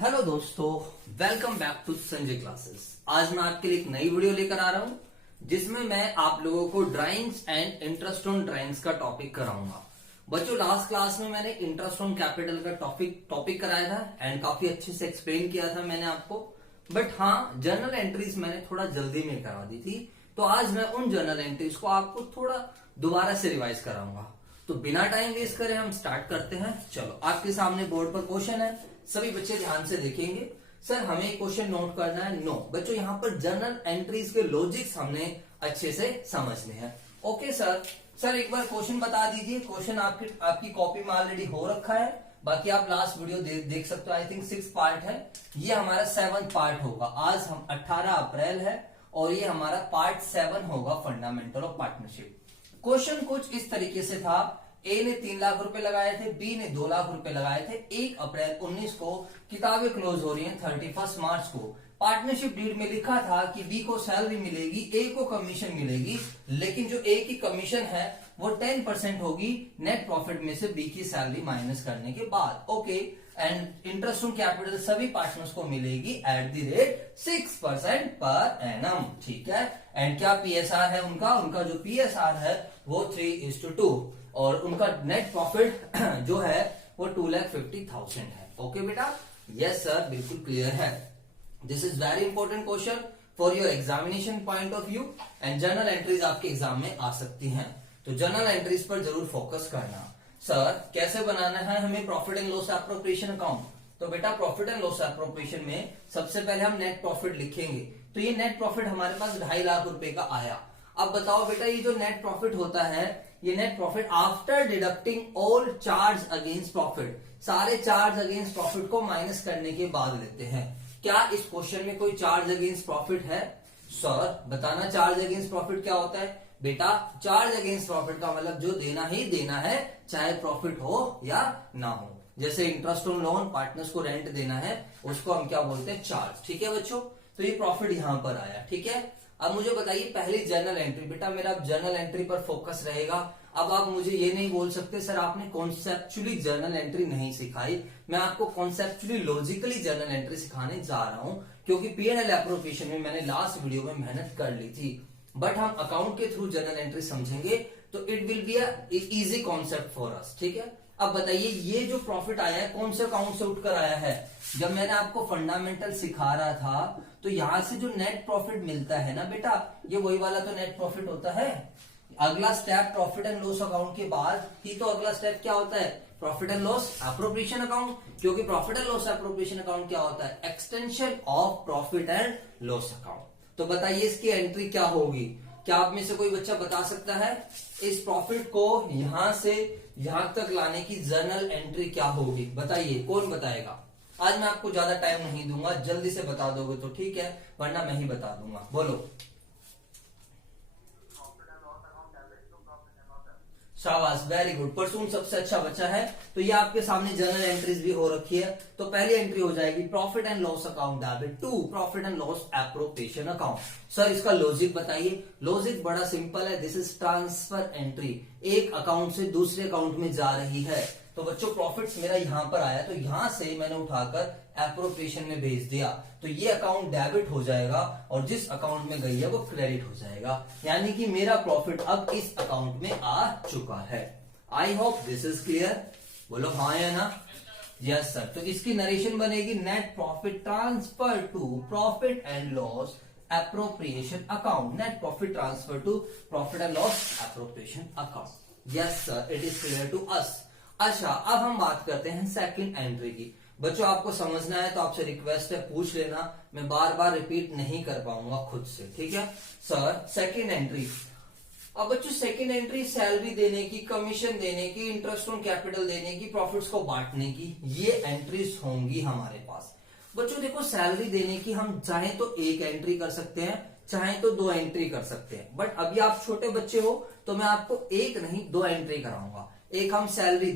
Hello दोस्तों, welcome back to Sanjay classes. आज मैं आपके लिए एक नई वीडियो लेकर आ रहा हूं जिसमें मैं आप लोगों को drawings and interest on drawings का टॉपिक कराऊंगा। बच्चों, लास्ट क्लास में मैंने इंटरेस्ट ऑन कैपिटल का टॉपिक कराया था एंड काफी अच्छे से एक्सप्लेन किया था मैंने आपको। बट हाँ, जर्नल एंट्रीज मैंने थोड़ा जल्दी में करा दी थी, तो आज मैं उन जर्नल एंट्रीज को आपको थोड़ा दोबारा से रिवाइज कराऊंगा। तो बिना टाइम वेस्ट करे हम स्टार्ट करते हैं। चलो, आपके सामने बोर्ड पर क्वेश्चन है, सभी बच्चे ध्यान से देखेंगे। सर, हमें क्वेश्चन नोट करना है? नो बच्चों, यहाँ पर जर्नल एंट्रीज के लॉजिक्स हमने अच्छे से समझने हैं। ओके सर एक बार क्वेश्चन बता दीजिए। क्वेश्चन आपकी कॉपी में ऑलरेडी हो रखा है, बाकी आप लास्ट वीडियो देख सकते हो। आई थिंक 6 पार्ट है, ये हमारा 7th पार्ट होगा। आज हम 18 अप्रैल है और ये हमारा पार्ट 7 होगा, फंडामेंटल ऑफ पार्टनरशिप। क्वेश्चन कुछ इस तरीके से था। ए ने 3 लाख रुपए लगाए थे, बी ने 2 लाख रुपए लगाए थे। 1 अप्रैल 19 को किताबें क्लोज हो रही हैं 31 मार्च को। पार्टनरशिप डीड में लिखा था कि बी को सैलरी मिलेगी, ए को कमीशन मिलेगी, लेकिन जो ए की कमीशन है वो 10% होगी नेट प्रॉफिट में से बी की सैलरी माइनस करने के बाद। Okay, and interest on capital सभी पार्टनर्स को मिलेगी at the rate 6% per annum. ठीक है, एंड क्या पीएसआर है उनका जो पीएसआर है वो 3:2 और उनका नेट प्रॉफिट जो है वो 2,50,000 है। ओके बेटा, यस सर, बिल्कुल क्लियर है। This is very important question for your examination point of view and journal entries आपके एग्जाम में आ सकती हैं, तो जर्नल एंट्रीज पर जरूर फोकस करना। सर, कैसे बनाना है हमें profit and loss appropriation account? तो बेटा, प्रॉफिट एंड लॉस एप्रोप्रिएशन में सबसे पहले हम नेट प्रॉफिट लिखेंगे। तो ये नेट प्रॉफिट हमारे पास 2.5 लाख रुपए का आया। अब बताओ बेटा, ये जो नेट प्रॉफिट होता है, ये net profit after deducting all charge against profit, सारे चार्ज अगेंस्ट प्रॉफिट को माइनस करने के बाद लेते हैं। क्या इस क्वेश्चन में कोई चार्ज अगेंस्ट प्रॉफिट है? सर बताना, चार्ज अगेंस्ट प्रॉफिट क्या होता है? बेटा, चार्ज अगेंस्ट प्रॉफिट का मतलब जो देना ही देना है, चाहे प्रॉफिट हो या ना हो। जैसे इंटरेस्ट ऑन लोन, पार्टनर्स को रेंट देना है, उसको हम क्या बोलते हैं? चार्ज। ठीक है बच्चों, तो ये प्रॉफिट यहां पर आया। ठीक है, अब मुझे बताइए पहली जर्नल एंट्री। बेटा, मेरा जर्नल एंट्री पर फोकस रहेगा। अब आप मुझे ये नहीं बोल सकते सर आपने कॉन्सेप्चुअली जर्नल एंट्री नहीं सिखाई। मैं आपको कॉन्सेप्चुअली लॉजिकली जर्नल एंट्री सिखाने जा रहा हूं, क्योंकि पीएनएल एप्रोप्रिएशन में मैंने लास्ट वीडियो में मेहनत कर ली थी। बट हम अकाउंट के थ्रू जर्नल एंट्री समझेंगे तो it will be easy concept for us. ठीक है, अब बताइए ये जो प्रॉफिट आया है कौन से अकाउंट से उठकर आया है? जब मैंने आपको फंडामेंटल सिखा रहा था तो यहां से जो नेट प्रॉफिट मिलता है ना बेटा, ये वही वाला तो नेट प्रॉफिट होता है। अगला step profit and loss account के बाद ही तो अगला स्टेप क्या होता है? Profit and loss appropriation account. क्योंकि profit and loss appropriation account क्या होता है? Extension of profit and loss account. तो बताइए इसकी एंट्री क्या होगी? क्या आप में से कोई बच्चा बता सकता है इस प्रॉफिट को यहां से यहां तक लाने की जर्नल एंट्री क्या होगी? बताइए, कौन बताएगा? आज मैं आपको ज्यादा टाइम नहीं दूंगा, जल्दी से बता दोगे तो ठीक है, वरना मैं ही बता दूंगा। बोलो। शाबाश, वेरी गुड। परसून सबसे अच्छा बच्चा है। तो ये आपके सामने जर्नल एंट्रीज भी हो रखी है। तो पहली एंट्री हो जाएगी profit and loss account debit to profit and loss appropriation account. Sir इसका लॉजिक बताइए। लॉजिक बड़ा सिंपल है, दिस इज ट्रांसफर एंट्री। एक अकाउंट से दूसरे अकाउंट में जा रही है। तो बच्चों, प्रॉफिट्स मेरा यहां पर आया, तो यहां से मैंने उठाकर एप्रोप्रिएशन में भेज दिया, तो ये अकाउंट डेबिट हो जाएगा और जिस अकाउंट में गई है वो क्रेडिट हो जाएगा। यानी कि मेरा प्रॉफिट अब इस अकाउंट में आ चुका है। I hope this is clear. बोलो हाँ या ना? Yes sir. तो इसकी नरेशन बनेगी net profit transfer to profit and loss appropriation account. Net profit transfer to profit and loss appropriation account. Yes sir, it is clear to us. अच्छा, अब हम बात करते हैं सेकंड एंट्री की। बच्चों, आपको समझना है तो आपसे रिक्वेस्ट है, पूछ लेना, मैं बार बार रिपीट नहीं कर पाऊंगा खुद से। ठीक है सर, सेकंड एंट्री। अब बच्चों, सेकंड एंट्री सैलरी देने की, कमीशन देने की, इंटरेस्ट ऑन कैपिटल देने की, प्रॉफिट्स को बांटने की, ये एंट्रीज होंगी हमारे पास। बच्चों देखो, सैलरी देने की हम चाहे तो एक एंट्री कर सकते हैं, चाहे तो 2 एंट्री कर सकते हैं। बट अभी आप छोटे बच्चे हो तो मैं आपको एक नहीं 2 एंट्री कराऊंगा। एक हम सैलरी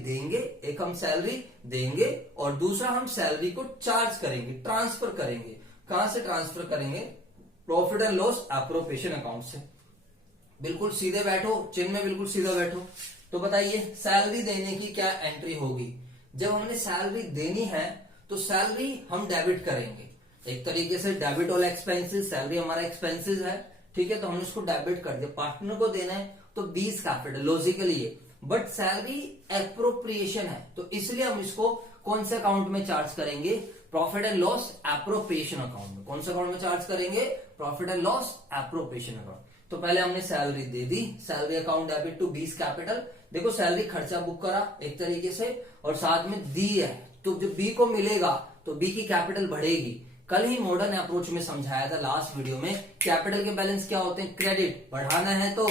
देंगे और दूसरा हम सैलरी को चार्ज करेंगे, ट्रांसफर करेंगे। कहां से ट्रांसफर करेंगे? Profit and loss appropriation account से। बिल्कुल सीधे बैठो, चिन्ह में बिल्कुल सीधा बैठो। तो बताइए सैलरी देने की क्या एंट्री होगी? जब हमने सैलरी देनी है तो सैलरी हम डेबिट करेंगे, एक तरीके से डेबिट ऑल एक्सपेंसेस, सैलरी हमारा एक्सपेंसेस है, ठीक है, तो हमने उसको डेबिट कर दिया, पार्टनर को देना है तो 20 कैपिटल, लॉजिकली है, बट सैलरी एप्रोप्रिएशन है, तो इसलिए हम इसको कौन से अकाउंट में चार्ज करेंगे, profit and loss appropriation account में। कौन से अकाउंट में चार्ज करेंगे, profit and loss appropriation account. तो पहले हमने सैलरी दे दी, salary account debit to 20 capital, देखो सैलरी खर्चा बुक करा एक तरीके से, और साथ में दी है, तो जब बी को मिलेगा तो बी की कैपिटल बढ़ेगी। कल ही मॉडर्न अप्रोच में समझाया था लास्ट वीडियो में, कैपिटल के बैलेंस क्या होते हैं, क्रेडिट, बढ़ाना है तो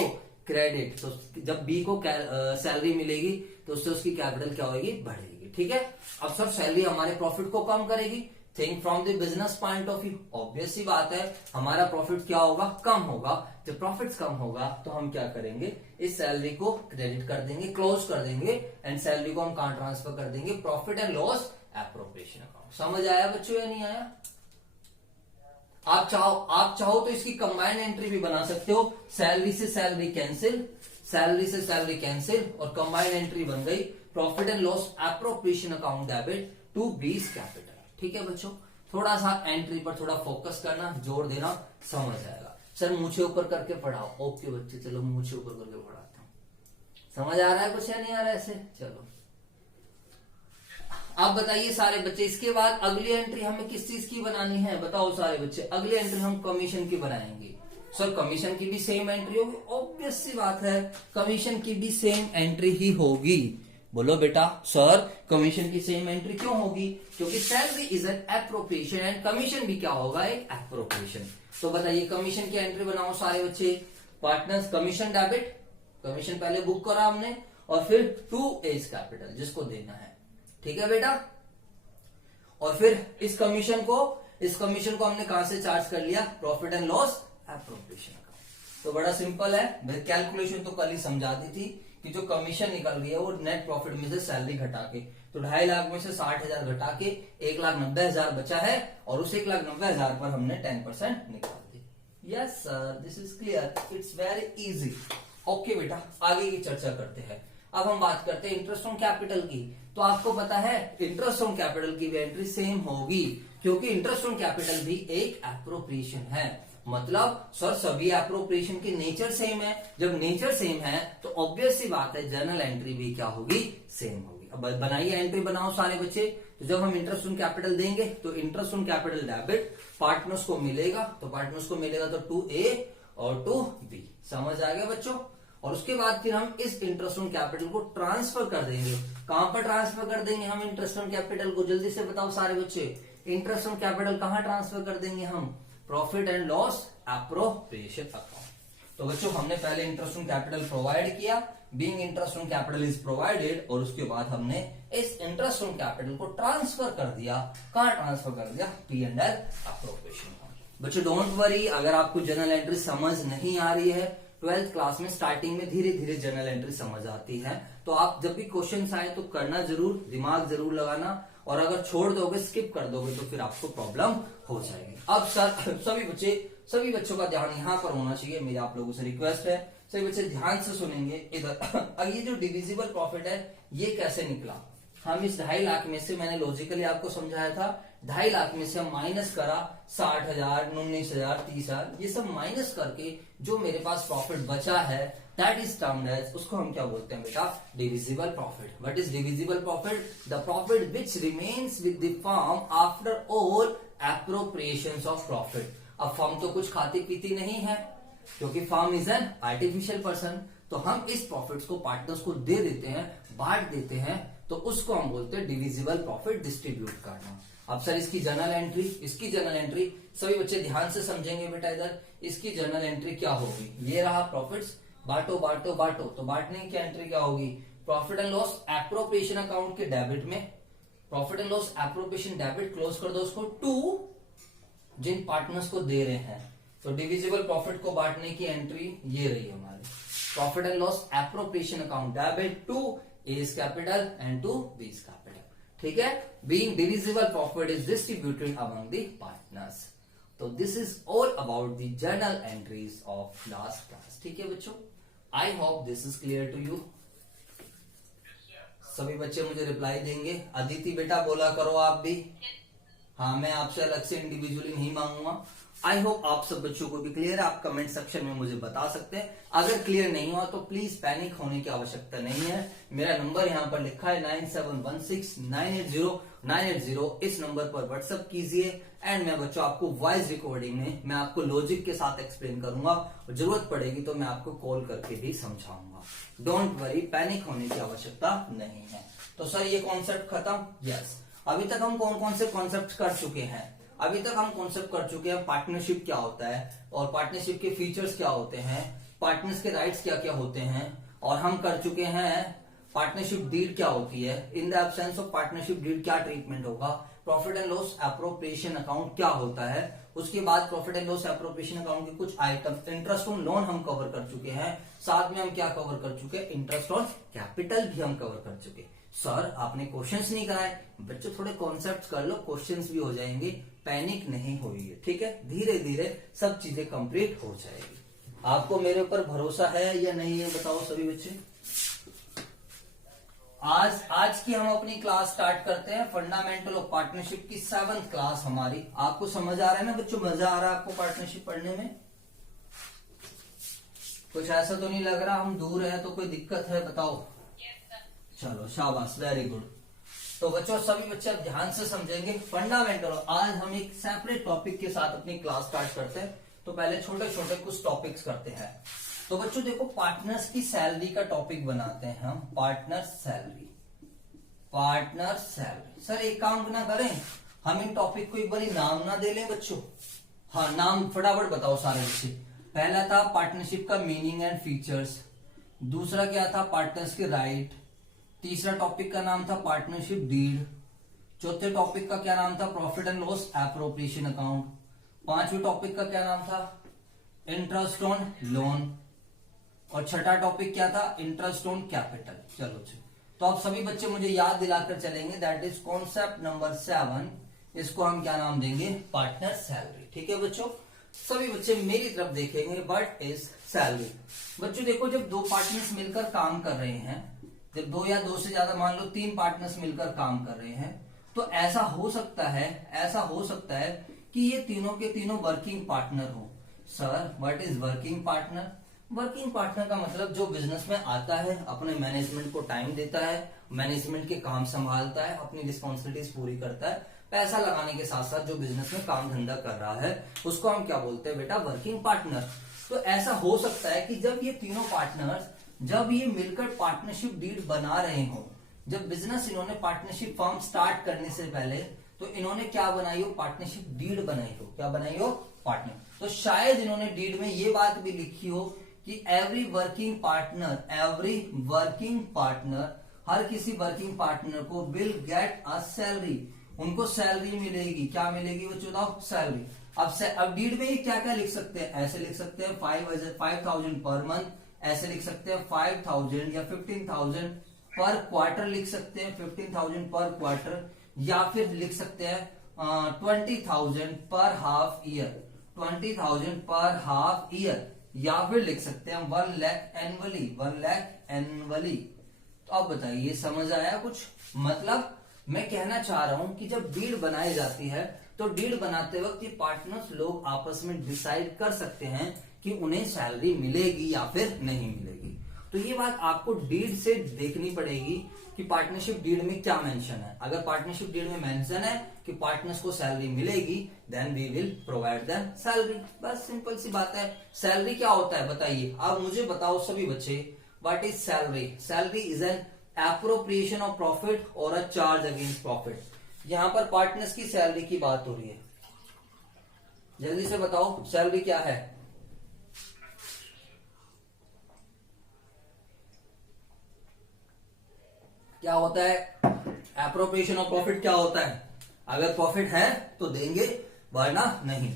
क्रेडिट, तो जब बी को सैलरी मिलेगी तो उससे उसकी कैपिटल क्या होगी, बढ़ेगी, ठीक है। अब सर सैलरी हमारे प्रॉफिट को कम करेगी, think from the business point of view, obvious सी बात है हमारा प्रॉफिट क्या होगा, कम होगा। जब प्रॉफिट कम होगा तो हम क्या करेंगे, इस सैलरी को क्रेडिट कर देंगे, क्लोज कर देंगे, एंड सैलरी को हम कहां ट्रांसफर कर देंगे, profit and loss appropriation account. समझ आया बच्चों या नहीं आया? आप चाहो तो इसकी कंबाइंड एंट्री भी बना सकते हो, सैलरी से सैलरी कैंसिल, सैलरी से सैलरी कैंसिल, और कंबाइंड एंट्री बन गई profit and loss appropriation account debit to 20 capital. ठीक है बच्चों, थोड़ा सा एंट्री पर थोड़ा फोकस करना, जोर देना, समझ आएगा। सर मुझे ऊपर करके पढ़ाओ, ओके बच्चे, चलो मुझे ऊपर करके पढ़ाता हूं। समझ आ रहा है कुछ या नहीं आ रहा है ऐसे? चलो आप बताइए सारे बच्चे, इसके बाद अगली एंट्री हमें किस चीज की बनानी है, बताओ सारे बच्चे। अगली एंट्री हम कमीशन की बनाएंगे। सर कमीशन की भी सेम एंट्री होगी, ऑब्वियस सी बात है कमीशन की भी सेम एंट्री ही होगी। बोलो बेटा, सर कमीशन की सेम एंट्री क्यों होगी, क्योंकि salary is an appropriation and commission भी क्या होगा, एक एप्रोप्रिएशन। तो बताइए कमीशन की एंट्री बनाओ सारे बच्चे। पार्टनर्स कमीशन डेबिट, कमीशन पहले बुक करा हमने, और फिर टू एज कैपिटल जिसको देना है, ठीक है बेटा। और फिर इस कमीशन को हमने कहां से चार्ज कर लिया, profit and loss appropriation account. तो बड़ा सिंपल है, कैलकुलेशन तो कल ही समझा दी थी कि जो कमीशन निकल रही है वो नेट प्रॉफिट में से सैलरी घटा के, तो 2.5 लाख में से 60,000 घटा के 1,90,000 बचा है, और उस 1,90,000 पर हमने 10% निकाल दी। Yes sir, this is clear, it's very easy. Okay बेटा, आगे की चर्चा करते हैं। अब हम बात करते हैं इंटरेस्ट ऑन कैपिटल की। तो आपको पता है इंटरेस्ट ऑन कैपिटल की भी एंट्री सेम होगी, क्योंकि इंटरेस्ट ऑन कैपिटल भी एक एप्रोप्रिएशन है। मतलब सर सभी एप्रोप्रिएशन की नेचर सेम है, जब नेचर सेम है तो ऑब्वियस सी बात है जनरल एंट्री भी क्या होगी, सेम होगी। अब बनाइए एंट्री, बनाओ सारे बच्चे। तो जब हम इंटरेस्ट ऑन कैपिटल देंगे तो interest on capital debit, partners को मिलेगा तो 2A और 2B। समझ आ गया बच्चों? और उसके बाद फिर हम इस इंटरेस्ट ऑन कैपिटल को ट्रांसफर कर देंगे। कहां पर ट्रांसफर कर देंगे हम इंटरेस्ट ऑन कैपिटल को, जल्दी से बताओ सारे बच्चे। इंटरेस्ट ऑन कैपिटल कहां ट्रांसफर कर देंगे हम, profit and loss appropriation account. तो बच्चों हमने पहले इंटरेस्ट ऑन कैपिटल प्रोवाइड किया, being interest on capital is provided, और उसके बाद हमने इस इंटरेस्ट ऑन कैपिटल को ट्रांसफर कर दिया। कहां ट्रांसफर कर दिया, P&L एप्रोप्रिएशन अकाउंट। बच्चों डोंट वरी, अगर आपको जनरल एंट्री समझ नहीं आ रही है, 12th क्लास में स्टार्टिंग में धीरे धीरे जनरल एंट्री समझ आती है, तो आप जब भी क्वेश्चन आए तो करना जरूर, दिमाग जरूर लगाना, और अगर छोड़ दोगे, स्किप कर दोगे तो फिर आपको प्रॉब्लम हो जाएगी। अब सर सभी बच्चों का ध्यान यहां पर होना चाहिए, मेरी आप लोगों से रिक्वेस्ट है, सभी बच्चे ध्यान से सुनेंगे इधर। अब ये जो डिविजिबल प्रॉफिट है ये कैसे निकला, हम इस 2.5 लाख में से, मैंने लॉजिकली आपको समझाया था, 2.5 लाख में से हम माइनस करा 60,000, 19,000, 30,000, ये सब माइनस करके जो मेरे पास प्रॉफिट बचा है, दैट इज टर्म्ड एज, उसको हम क्या बोलते हैं बेटा, divisible profit. What is divisible profit, the profit which remains with the firm after all appropriations of profit. अब फर्म तो कुछ खाती पीती नहीं है, क्योंकि firm is an artificial person, तो हम इस प्रॉफिट्स को पार्टनर्स को दे देते हैं, बांट देते हैं, तो उसको हम बोलते हैं डिविजिबल प्रॉफिट डिस्ट्रीब्यूट करना। अब सर इसकी जर्नल एंट्री सभी बच्चे ध्यान से समझेंगे बेटा इधर, इसकी जर्नल एंट्री क्या होगी, ये रहा प्रॉफिट्स, बांटो बांटो बांटो, तो बांटने की एंट्री क्या होगी, profit and loss appropriation account के डेबिट में, profit and loss appropriation debit, close कर दो उसको, टू जिन पार्टनर्स को दे रहे हैं। तो डिविजिबल प्रॉफिट को बांटने की एंट्री ये रही हमारी, profit and loss appropriation account debit to A's capital and to B's capital, ठीक है। Being divisible profit is distributed among the partners. तो this is all about the journal entries of last class, ठीक है बच्चों। I hope this is clear to you. सभी बच्चे मुझे reply देंगे। अदिति बेटा बोला करो आप भी। हाँ, मैं आपसे अलग से इंडिविजुअली नहीं मांगूंगा। आई होप आप सब बच्चों को भी क्लियर है। आप कमेंट सेक्शन में मुझे बता सकते हैं। अगर क्लियर नहीं हुआ तो प्लीज पैनिक होने की आवश्यकता नहीं है। मेरा नंबर यहाँ पर लिखा है 9716980980। इस नंबर पर व्हाट्सएप कीजिए एंड मैं बच्चों आपको वॉइस रिकॉर्डिंग में मैं आपको लॉजिक के साथ एक्सप्लेन करूंगा और जरूरत पड़ेगी तो मैं आपको कॉल करके भी समझाऊंगा। डोंट वरी, पैनिक होने की आवश्यकता नहीं है। तो सर ये कॉन्सेप्ट खत्म? यस। अभी तक हम कौन कौन से कॉन्सेप्ट कर चुके हैं? अभी तक हम कॉन्सेप्ट कर चुके हैं पार्टनरशिप क्या होता है और पार्टनरशिप के फीचर्स क्या होते हैं, पार्टनर्स के राइट्स क्या क्या होते हैं, और हम कर चुके हैं पार्टनरशिप डीड क्या होती है, in the absence of partnership deed क्या ट्रीटमेंट होगा, profit and loss appropriation account क्या होता है, उसके बाद profit and loss appropriation account के कुछ आइटम, इंटरेस्ट ऑन लोन हम कवर कर चुके हैं, साथ में हम क्या कवर कर चुके हैं, इंटरेस्ट ऑन कैपिटल भी हम कवर कर चुके। सर आपने क्वेश्चंस नहीं कराए। बच्चों थोड़े कॉन्सेप्ट्स कर लो, क्वेश्चंस भी हो जाएंगे, पैनिक नहीं होगी, ठीक है। धीरे धीरे सब चीजें कंप्लीट हो जाएगी। आपको मेरे ऊपर भरोसा है या नहीं है बताओ सभी बच्चे। आज की हम अपनी क्लास स्टार्ट करते हैं। फंडामेंटल ऑफ पार्टनरशिप की 7th क्लास हमारी। आपको समझ आ रहा है ना बच्चों? मजा आ रहा है आपको पार्टनरशिप पढ़ने में? कुछ ऐसा तो नहीं लग रहा हम दूर है तो कोई दिक्कत है बताओ? चलो शाबाश, वेरी गुड। तो बच्चों सभी बच्चे अब ध्यान से समझेंगे फंडामेंटल। आज हम एक सेपरेट टॉपिक के साथ अपनी क्लास स्टार्ट करते हैं। तो पहले छोटे छोटे कुछ टॉपिक्स करते हैं। तो बच्चों देखो, पार्टनर्स की सैलरी का टॉपिक बनाते हैं हम। Partner salary, partner salary. Sir एक काम ना करें, हम इन टॉपिक को एक बार नाम ना दे लें बच्चों? हाँ, नाम फटाफट बताओ सारे बच्चे। पहला था पार्टनरशिप का मीनिंग एंड फीचर्स, दूसरा क्या था पार्टनर्स के राइट, तीसरा टॉपिक का नाम था पार्टनरशिप डीड, चौथे टॉपिक का क्या नाम था profit and loss appropriation account, पांचवें टॉपिक का क्या नाम था इंटरेस्ट ऑन लोन, और छठा टॉपिक क्या था इंटरेस्ट ऑन कैपिटल। चलो तो आप सभी बच्चे मुझे याद दिलाकर चलेंगे, दैट इज कॉन्सेप्ट नंबर 7। इसको हम क्या नाम देंगे? Partner salary. ठीक है बच्चों, सभी बच्चे मेरी तरफ देखेंगे। What is salary? बच्चों देखो, जब दो पार्टनर्स मिलकर काम कर रहे हैं, जब दो या दो से ज्यादा, मान लो 3 पार्टनर्स मिलकर काम कर रहे हैं, तो ऐसा हो सकता है कि ये तीनों के तीनों वर्किंग पार्टनर हो। Sir what is working partner? Working partner का मतलब जो बिजनेस में आता है, अपने मैनेजमेंट को टाइम देता है, मैनेजमेंट के काम संभालता है, अपनी रिस्पॉन्सिबिलिटीज पूरी करता है, पैसा लगाने के साथ साथ जो बिजनेस में काम धंधा कर रहा है उसको हम क्या बोलते हैं बेटा? Working partner. तो ऐसा हो सकता है कि जब ये तीनों पार्टनर्स, जब ये मिलकर पार्टनरशिप डीड बना रहे हो, जब बिजनेस इन्होंने पार्टनरशिप फर्म स्टार्ट करने से पहले तो इन्होंने क्या बनाई हो? पार्टनरशिप डीड बनाई हो। क्या बनाई हो? पार्टनर। तो शायद इन्होंने डीड में ये बात भी लिखी हो कि एवरी वर्किंग पार्टनर, हर किसी वर्किंग पार्टनर को विल गेट अ सैलरी, उनको सैलरी मिलेगी। क्या मिलेगी वो? चुनाव सैलरी। अब डीड में ये क्या क्या लिख सकते हैं? ऐसे लिख सकते हैं 5,000 पर मंथ, ऐसे लिख सकते हैं 5,000 या 15,000 पर क्वार्टर लिख सकते हैं, 15,000 पर क्वार्टर, या फिर लिख सकते हैं 20,000 पर हाफ ईयर, 20,000 पर हाफ ईयर, या फिर लिख सकते हैं 1 लाख एनुअली, 1 लाख एनुअली। तो अब बताइए समझ आया कुछ? मतलब मैं कहना चाह रहा हूं कि जब डीड बनाई जाती है तो डीड बनाते वक्त ये पार्टनर्स लोग आपस में डिसाइड कर सकते हैं कि उन्हें सैलरी मिलेगी या फिर नहीं मिलेगी। तो ये बात आपको डीड से देखनी पड़ेगी कि पार्टनरशिप डीड में क्या मेंशन है। अगर पार्टनरशिप डीड में मेंशन है कि पार्टनर्स को सैलरी मिलेगी, then we will provide them salary. बस सिंपल सी बात है। सैलरी क्या होता है बताइए? आप मुझे बताओ सभी बच्चे, what is salary? Salary is an appropriation of profit और अ चार्ज अगेंस्ट प्रॉफिट। यहां पर पार्टनर्स की सैलरी की बात हो रही है, जल्दी से बताओ सैलरी क्या है? क्या होता है? एप्रोप्रिएशन ऑफ प्रॉफिट क्या होता है? अगर प्रॉफिट है तो देंगे, वरना नहीं।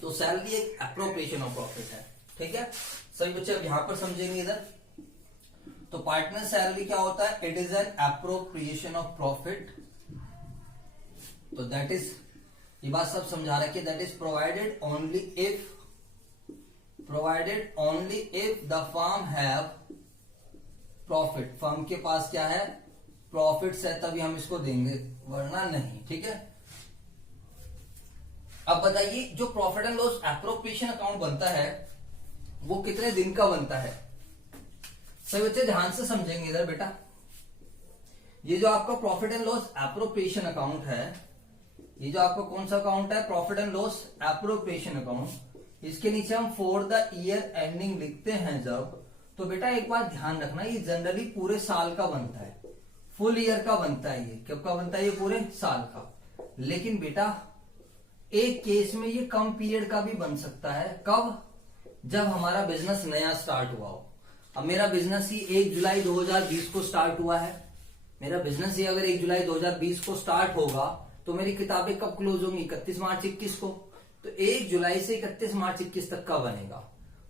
तो सैलरी एक एप्रोप्रिएशन ऑफ प्रॉफिट है। ठीक है सभी बच्चे, अब यहां पर समझेंगे इधर। तो पार्टनर सैलरी क्या होता है? It is an appropriation of profit. तो दैट इज, ये बात सब समझा रहा है कि that is provided only if the firm have profit. Firm के पास क्या है? प्रॉफिट्स है तभी हम इसको देंगे, वरना नहीं। ठीक है, अब बताइए जो profit and loss appropriation account बनता है वो कितने दिन का बनता है? सभी बच्चे ध्यान से समझेंगे इधर बेटा। ये जो आपका profit and loss appropriation account है, ये जो आपका कौन सा अकाउंट है, profit and loss appropriation account, इसके नीचे हम फॉर द ईयर एंडिंग लिखते हैं जब, तो बेटा एक बात ध्यान रखना, ये जनरली पूरे साल का बनता है, फुल ईयर का बनता है। ये कब का बनता है? ये पूरे साल का। लेकिन बेटा एक केस में ये कम पीरियड का भी बन सकता है। कब? जब हमारा बिजनेस नया स्टार्ट हुआ हो। अब मेरा बिजनेस ही 1 जुलाई 2020 को स्टार्ट हुआ है। मेरा बिजनेस ही अगर 1 जुलाई 2020 को स्टार्ट होगा तो मेरी किताबें कब क्लोज होंगी? 31 मार्च 21 को। तो 1 जुलाई से 31 मार्च 21 तक का बनेगा।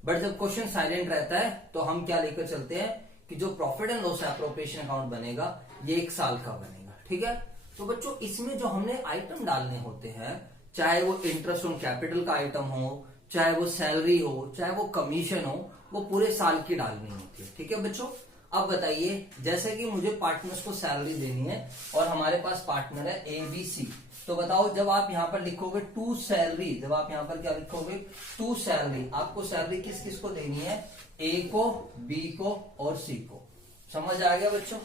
बट जब क्वेश्चन साइलेंट रहता है तो हम क्या लेकर चलते हैं कि जो profit and loss appropriation account बनेगा ये 1 साल का बनेगा। ठीक है, तो बच्चों इसमें जो हमने आइटम डालने होते हैं, चाहे वो इंटरेस्ट ऑन कैपिटल का आइटम हो, चाहे वो सैलरी हो, चाहे वो कमीशन हो, वो पूरे साल की डालनी होती है। ठीक है बच्चों, अब बताइए जैसे कि मुझे पार्टनर्स को सैलरी देनी है और हमारे पास पार्टनर है ABC, तो बताओ जब आप यहाँ पर लिखोगे टू सैलरी, जब आप यहाँ पर क्या लिखोगे? टू सैलरी, आपको सैलरी किस किस को देनी है? A को, B को और C को। समझ आ गया बच्चों?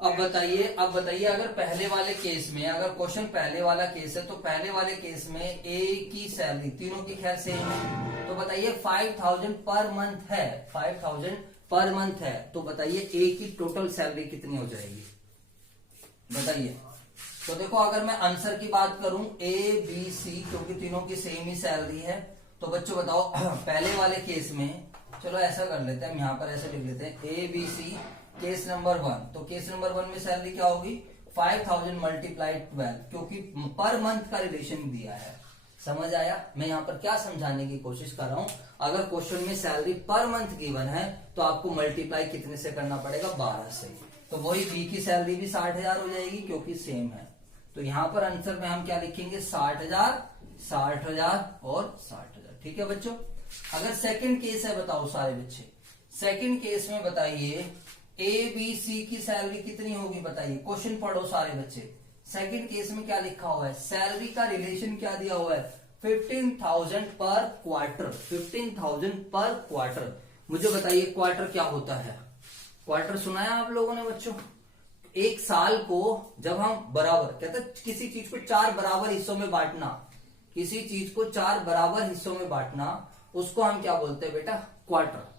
अब बताइए अगर पहले वाले केस में, अगर क्वेश्चन पहले वाला केस है तो पहले वाले केस में A की सैलरी, तीनों की खैर सेम है, तो बताइए 5000 पर मंथ है, 5000 पर मंथ है, तो बताइए A की टोटल सैलरी कितनी हो जाएगी? बताइए। तो देखो अगर मैं आंसर की बात करूं ABC, क्योंकि तीनों की सेम ही सैलरी है, तो बच्चों बताओ पहले वाले केस में, चलो ऐसा कर लेते हैं, हम यहाँ पर ऐसे लिख लेते हैं ABC केस नंबर 1, तो केस नंबर 1 में सैलरी क्या होगी? 5000 मल्टीप्लाइड 12, क्योंकि पर मंथ का रिलेशन दिया है। समझ आया? मैं यहाँ पर क्या समझाने की कोशिश कर रहा हूं, अगर क्वेश्चन में सैलरी पर मंथ गिवन है तो आपको मल्टीप्लाई कितने से करना पड़ेगा? 12 से। तो वही B की सैलरी भी 60,000 हो जाएगी क्योंकि सेम है। तो यहाँ पर आंसर में हम क्या लिखेंगे? 60,000, 60,000 और 60,000। ठीक है बच्चों, अगर सेकंड केस है, बताओ सारे बच्चे, सेकंड केस में बताइए ABC की सैलरी कितनी होगी? बताइए, क्वेश्चन पढ़ो सारे बच्चे। सेकंड केस में क्या लिखा हुआ है? सैलरी का रिलेशन क्या दिया हुआ है? 15,000 पर क्वार्टर, 15,000 पर क्वार्टर। मुझे बताइए क्वार्टर क्या होता है? क्वार्टर सुना है आप लोगों ने बच्चों? एक साल को जब हम बराबर, कहते हैं किसी चीज को 4 बराबर हिस्सों में बांटना, किसी चीज को 4 बराबर हिस्सों में बांटना, उसको हम क्या बोलते हैं बेटा? क्वार्टर।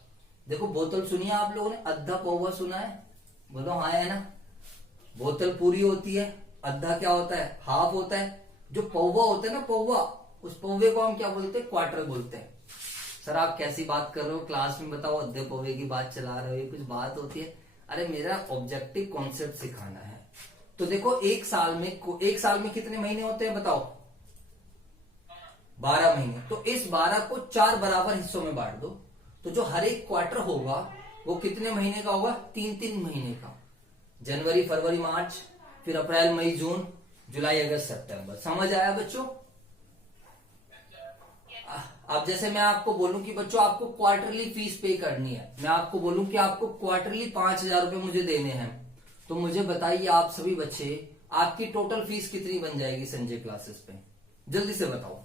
देखो बोतल सुनी है आप लोगों ने, अद्धा पौवा सुना है? बोलो हाँ है ना। बोतल पूरी होती है, अद्धा क्या होता है? हाफ होता है। जो पौवा होता है ना, पौवा, उस पौवे को हम क्या बोलते हैं? क्वार्टर बोलते हैं। सर आप कैसी बात कर रहे हो, क्लास में बताओ, अद्धे पौवे की बात चला रहे हो, कुछ बात होती है? अरे मेरा ऑब्जेक्टिव कॉन्सेप्ट सिखाना है। तो देखो एक साल में कितने महीने होते हैं बताओ? 12 महीने। तो इस 12 को 4 बराबर हिस्सों में बांट दो, तो जो हर एक क्वार्टर होगा वो कितने महीने का होगा? 3-3 महीने का। जनवरी, फरवरी, मार्च, फिर अप्रैल, मई, जून, जुलाई, अगस्त, सितंबर। समझ आया बच्चों? अब जैसे मैं आपको बोलूं कि बच्चों आपको क्वार्टरली फीस पे करनी है, मैं आपको बोलूं कि आपको क्वार्टरली 5,000 रुपए मुझे देने हैं, तो मुझे बताइए आप सभी बच्चे, आपकी टोटल फीस कितनी बन जाएगी संजय क्लासेस पे? जल्दी से बताओ।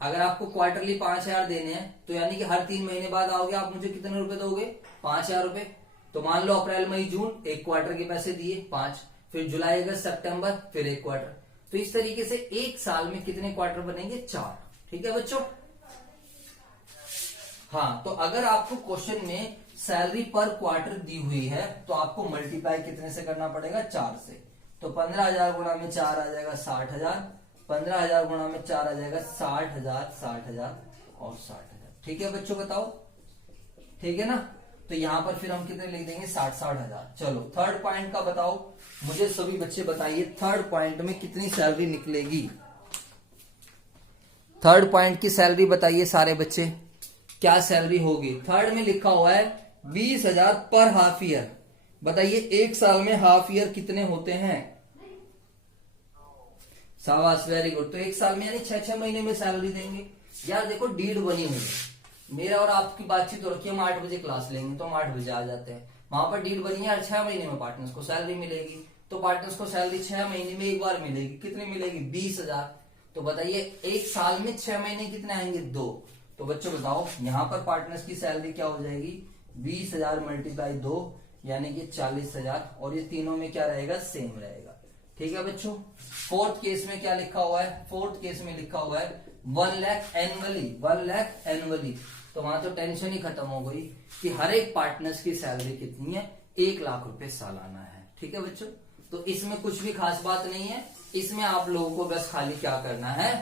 अगर आपको क्वार्टरली 5,000 देने हैं तो यानी कि हर 3 महीने बाद आओगे आप, मुझे कितने रुपए दोगे? 5,000 रुपए। तो मान लो अप्रैल, मई, जून एक क्वार्टर के पैसे दिए 5, फिर जुलाई, अगस्त, सितंबर फिर एक क्वार्टर। तो इस तरीके से एक साल में कितने क्वार्टर बनेंगे? 4। ठीक है बच्चों? हाँ, तो अगर आपको क्वेश्चन में सैलरी पर क्वार्टर दी हुई है तो आपको मल्टीप्लाई कितने से करना पड़ेगा? 4 से। तो 15,000 गुणा में 4 आ जाएगा 60,000, 15,000 गुणा में 4 आ जाएगा 60,000, 60,000 और 60,000। ठीक है बच्चों बताओ? ठीक है ना? तो यहां पर फिर हम कितने लिख देंगे? 60,000। चलो थर्ड पॉइंट का बताओ मुझे सभी बच्चे, बताइए थर्ड पॉइंट में कितनी सैलरी निकलेगी? थर्ड पॉइंट की सैलरी बताइए सारे बच्चे, क्या सैलरी होगी? थर्ड में लिखा हुआ है 20,000 पर हाफ ईयर। बताइए एक साल में हाफ ईयर कितने होते हैं? शाबाश, वेरी गुड। तो एक साल में यानी 6-6 महीने में सैलरी देंगे। यार देखो डीड बनी हुई है, मेरा और आपकी बातचीत हो रखी है, हम 8 बजे क्लास लेंगे तो हम 8 बजे आ जाते हैं, वहां पर डील बनी है 6 महीने में पार्टनर्स को सैलरी मिलेगी, तो पार्टनर्स को सैलरी 6 महीने में एक बार मिलेगी। कितनी मिलेगी? 20,000। तो बताइए एक साल में 6 महीने कितने आएंगे? 2। तो बच्चों बताओ यहाँ पर पार्टनर्स की सैलरी क्या हो जाएगी? 20,000 मल्टीप्लाई 2 यानी कि 40,000, और ये तीनों में क्या रहेगा? सेम रहेगा। ठीक है बच्चों। फोर्थ केस में क्या लिखा हुआ है? फोर्थ केस में लिखा हुआ है 1 लाख एनुअली, 1 लाख एनुअली। तो वहां तो टेंशन ही खत्म हो गई कि हर एक पार्टनर्स की सैलरी कितनी है? 1 लाख रुपए सालाना है। ठीक है बच्चों। तो इसमें कुछ भी खास बात नहीं है, इसमें आप लोगों को बस खाली क्या करना है?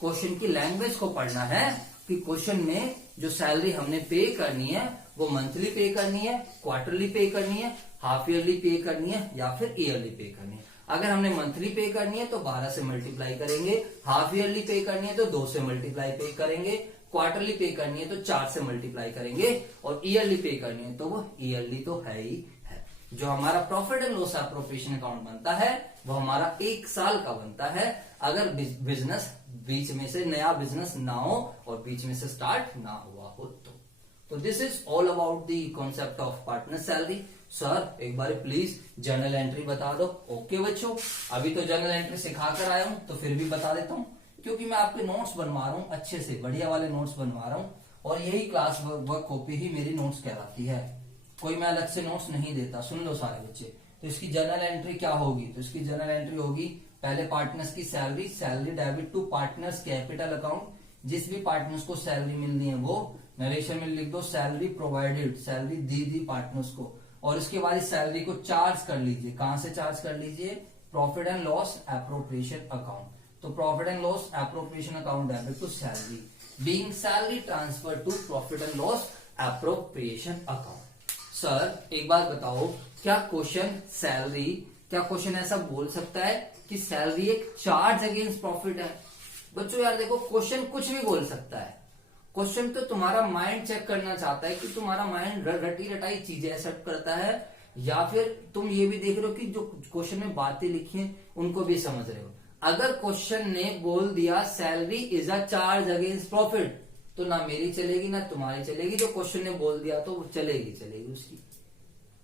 क्वेश्चन की लैंग्वेज को पढ़ना है कि क्वेश्चन में जो सैलरी हमने पे करनी है वो मंथली पे करनी है, क्वार्टरली पे करनी है, हाफ ईयरली पे करनी है या फिर ईयरली पे करनी है। अगर हमने मंथली पे करनी है तो 12 से मल्टीप्लाई करेंगे, हाफ ईयरली पे करनी है तो 2 से मल्टीप्लाई पे करेंगे, क्वार्टरली पे करनी है तो 4 से मल्टीप्लाई करेंगे, और ईयरली पे करनी है तो वो ईयरली तो है ही है। जो हमारा profit and loss appropriation account बनता है वो हमारा 1 साल का बनता है, अगर बिजनेस बीच में से नया बिजनेस ना हो और बीच में से स्टार्ट ना हुआ हो तो this is all about the concept of partner salary. Sir एक बार प्लीज जर्नल एंट्री बता दो। ओके बच्चों, अभी तो जर्नल एंट्री सिखा कर आया हूं तो फिर भी बता देता हूं, क्योंकि मैं आपके नोट्स बनवा रहा हूं, अच्छे से बढ़िया वाले नोट्स बनवा रहा हूं, और यही क्लास वर्क कॉपी ही मेरी नोट्स कहलाती है। कोई मैं अलग से नोट्स नहीं देता। सुन लो सारे बच्चे। तो इसकी जर्नल एंट्री क्या होगी? तो इसकी जर्नल एंट्री होगी पहले पार्टनर्स की salary, salary debit to partners capital account. जिस भी पार्टनर्स को सैलरी मिलनी है वो नरेशन में लिख दो सैलरी प्रोवाइडेड, सैलरी दी पार्टनर्स को, और इसके बाद इस सैलरी को चार्ज कर लीजिए। कहां से चार्ज कर लीजिए? Profit and loss appropriation account. तो profit and loss appropriation account debit to salary, being salary transfer to profit and loss appropriation account. Sir एक बात बताओ, क्या क्वेश्चन सैलरी, क्या क्वेश्चन ऐसा बोल सकता है कि सैलरी एक चार्ज अगेंस्ट प्रॉफिट है? बच्चों यार देखो, क्वेश्चन कुछ भी बोल सकता है। क्वेश्चन तो तुम्हारा माइंड चेक करना चाहता है कि तुम्हारा माइंड रटी रटाई चीजें एक्सेप्ट करता है, या फिर तुम ये भी देख रहे हो कि जो क्वेश्चन में बातें लिखी हैं उनको भी समझ रहे हो। अगर क्वेश्चन ने बोल दिया salary is a charge against profit, तो ना मेरी चलेगी ना तुम्हारी चलेगी। जो क्वेश्चन ने बोल दिया तो चलेगी उसकी।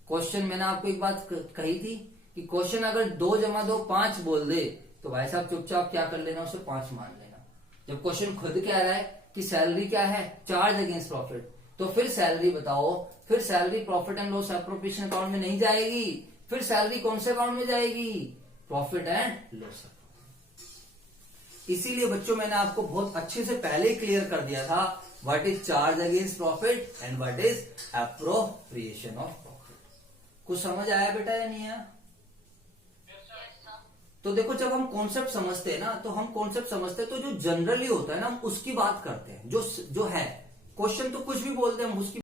क्वेश्चन मैंने आपको एक बात कही थी कि क्वेश्चन अगर 2 + 2 5 बोल दे तो भाई साहब चुपचाप क्या कर लेना, उसे 5 मान लेना। जब क्वेश्चन खुद कह रहा है कि सैलरी क्या है? चार्ज अगेंस्ट प्रॉफिट, तो फिर सैलरी बताओ, फिर salary profit and loss appropriation account में नहीं जाएगी, फिर सैलरी कौन से अकाउंट में जाएगी? Profit and loss. इसीलिए बच्चों मैंने आपको बहुत अच्छे से पहले क्लियर कर दिया था what is charge against profit and what is appropriation of profit. कुछ समझ आया बेटा या नहीं आया? तो देखो, जब हम कॉन्सेप्ट समझते हैं ना, तो हम कॉन्सेप्ट समझते हैं तो जो जनरली होता है ना हम उसकी बात करते हैं, जो है। क्वेश्चन तो कुछ भी बोलते हैं हम उसकी